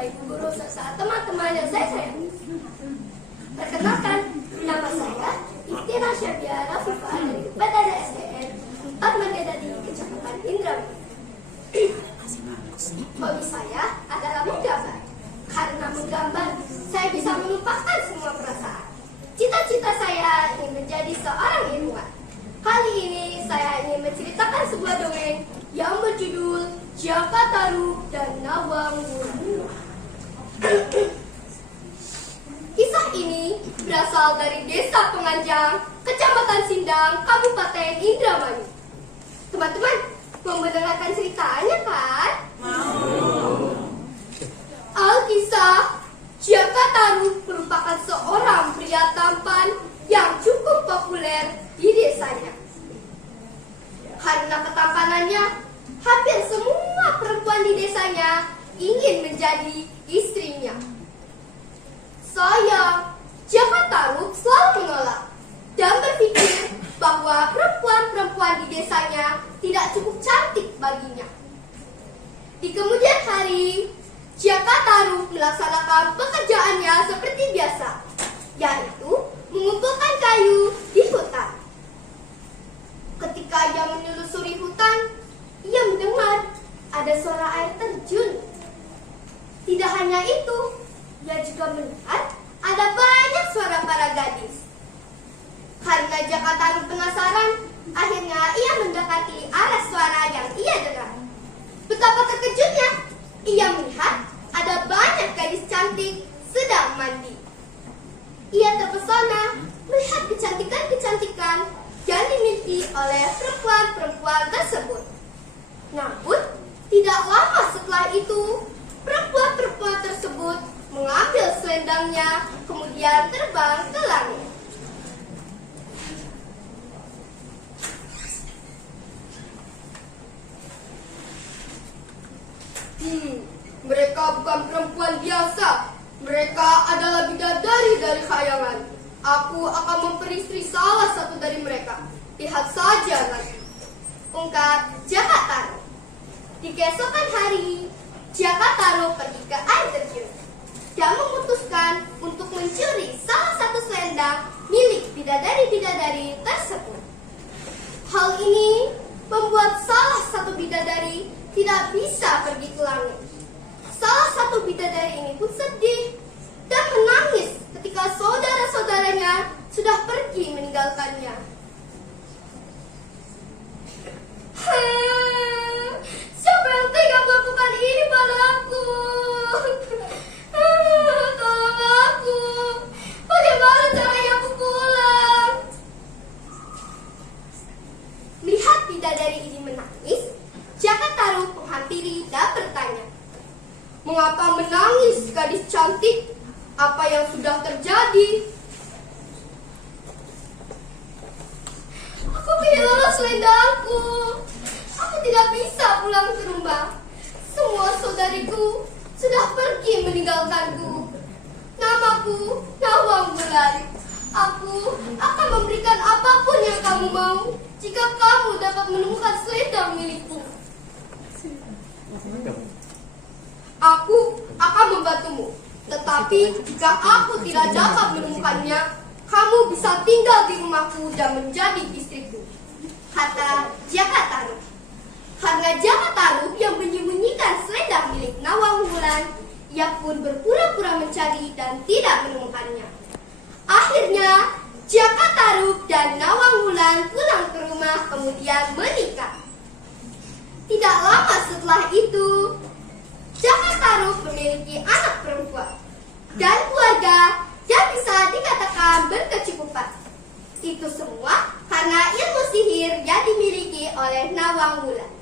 Bapak Ibu Guru serta teman-teman yang saya sayangi. Perkenalkan, nama saya Iftina Syabia Rafifah dari PTD SDN 4 Megadadi, Kecamatan Indramayu. Hobi saya adalah menggambar. Karena menggambar, saya bisa melupakan semua perasaan. Cita-cita saya ingin menjadi seorang ilmuwan. Kali ini saya ingin menceritakan sebuah dongeng yang berjudul Jaka Tarub dan Nawang Wulan. Kisah ini berasal dari Desa Penganjang, Kecamatan Sindang, Kabupaten Indramayu. Teman-teman, mau mendengarkan ceritanya kan? Mau. Alkisah, Jaka Tarub merupakan seorang pria tampan yang cukup populer di desanya. Karena ketampanannya, hampir semua perempuan di desanya ingin menjadi istrinya. Sayang, Jaka Tarub selalu menolak dan berpikir bahwa perempuan-perempuan di desanya tidak cukup cantik baginya. Di kemudian hari, Jaka Tarub melaksanakan pekerjaannya seperti biasa, yaitu mengumpulkan kayu di hutan. Ketika ia menelusuri hutan, ia mendengar ada suara air terjun. Tidak hanya itu, ia juga melihat ada banyak suara para gadis. Karena Jaka Tarub penasaran, akhirnya ia mendekati arah suara yang ia dengar. Betapa terkejutnya, ia melihat ada banyak gadis cantik sedang mandi. Ia terpesona melihat kecantikan-kecantikan yang dimiliki oleh perempuan-perempuan tersebut. Namun, tidak lama setelah itu, perempuan-perempuan tersebut mengambil selendangnya, kemudian terbang ke langit. Mereka bukan perempuan biasa. Mereka adalah bidadari dari khayalan. Aku akan memperistri salah satu dari mereka. Lihat saja nanti, ungkap Jaka Tarub. Di keesokan hari, Jaka Tarub pergi ke air terjun dan memutuskan untuk mencuri salah satu selendang milik bidadari-bidadari tersebut. Hal ini membuat salah satu bidadari tidak bisa pergi ke langit. Salah satu bidadari ini pun sedih dan menangis ketika saudara-saudaranya sudah pergi meninggalkannya. Siapa yang tega melakukan ini padaku? Tolong aku. Bagaimana caranya aku pulang? Melihat bidadari ini menangis, Jaka Tarub menghampiri dan bertanya, "Mengapa menangis, gadis cantik? Apa yang sudah terjadi?" "Aku kehilangan selendangku. Aku tidak bisa pulang ke rumah. Semua saudariku sudah pergi meninggalkanku. Namaku Nawang Wulan. Aku akan memberikan apapun yang kamu mau jika kamu dapat menemukan selendang milikku. Aku akan membantumu. Tetapi jika aku tidak dapat menemukannya, kamu bisa tinggal di rumahku dan menjadi istriku," kata Jaka Tarub. Karena Jaka Tarub yang menyembunyikan selendang milik Nawang Wulan, ia pun berpura-pura mencari dan tidak menemukannya. Akhirnya, Jaka Tarub dan Nawang Wulan pulang ke rumah kemudian menikah. Tidak lama setelah itu, Jaka Tarub memiliki anak perempuan dan keluarga yang bisa dikatakan berkecukupan. Itu semua karena ilmu sihir yang dimiliki oleh Nawang Wulan.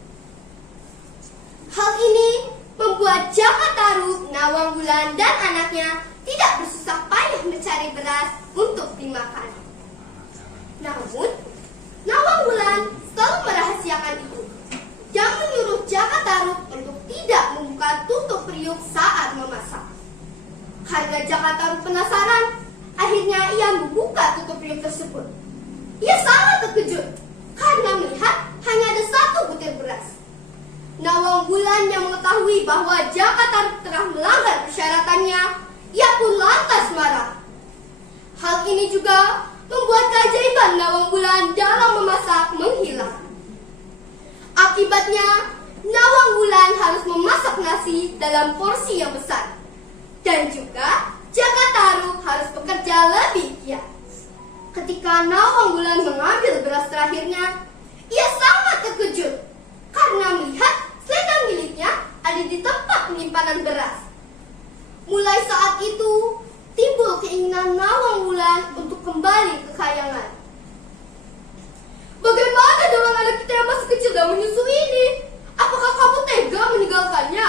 Hal ini membuat Jaka Tarub, Nawang Wulan, dan anaknya tidak bersusah payah mencari beras untuk dimakan. Namun, Nawang Wulan selalu merahasiakan itu dan menyuruh Jaka Tarub untuk tidak membuka tutup periuk saat memasak. Karena Jaka Tarub penasaran, akhirnya ia membuka tutup periuk tersebut. Ia sangat terkejut karena melihat hanya ada satu butir beras. Nawang Nawang Wulan yang mengetahui bahwa Jaka Tarub telah melanggar persyaratannya, ia pun lantas marah. Hal ini juga membuat keajaiban Nawang Wulan dalam memasak menghilang. Akibatnya, Nawang Wulan harus memasak nasi dalam porsi yang besar. Dan juga, Jaka Tarub harus bekerja lebih giat. Ketika Nawang Wulan mengambil beras terakhirnya, ia sangat terkejut karena melihat selendang miliknya ada di tempat penyimpanan beras. Mulai saat itu, timbul keinginan Nawang Wulan untuk kembali ke kayangan. Bagaimana dengan anak kita yang masih kecil dan menyusu ini? Apakah kamu tega meninggalkannya?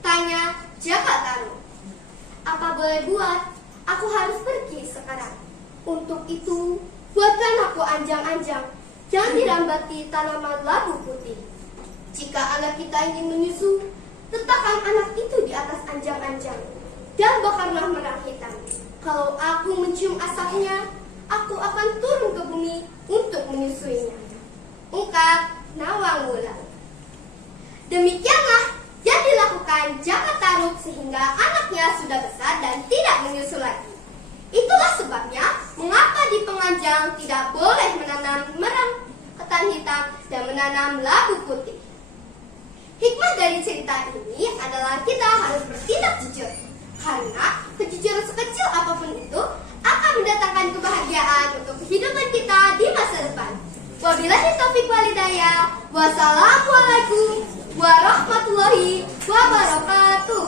Tanya Jaka Tarub. Apa boleh buat? Aku harus pergi sekarang. Untuk itu, buatkan aku anjang-anjang yang dirambati tanaman labu putih. Jika anak kita ingin menyusu, letakkan anak itu di atas anjang-anjang dan bakarlah merang hitam. Kalau aku mencium asapnya, aku akan turun ke bumi untuk menyusuinya. Ungkap Nawang Wulan. Demikianlah yang dilakukan Jaka Tarub sehingga anaknya sudah besar dan tidak menyusu lagi. Itulah sebabnya mengapa di Penganjang tidak boleh menanam merang ketan hitam dan menanam labu putih. Hikmah dari cerita ini adalah kita harus bertindak jujur, karena kejujuran sekecil apapun itu akan mendatangkan kebahagiaan untuk kehidupan kita di masa depan. Wabillahi taufiq wal hidayah. Wassalamualaikum warahmatullahi wabarakatuh.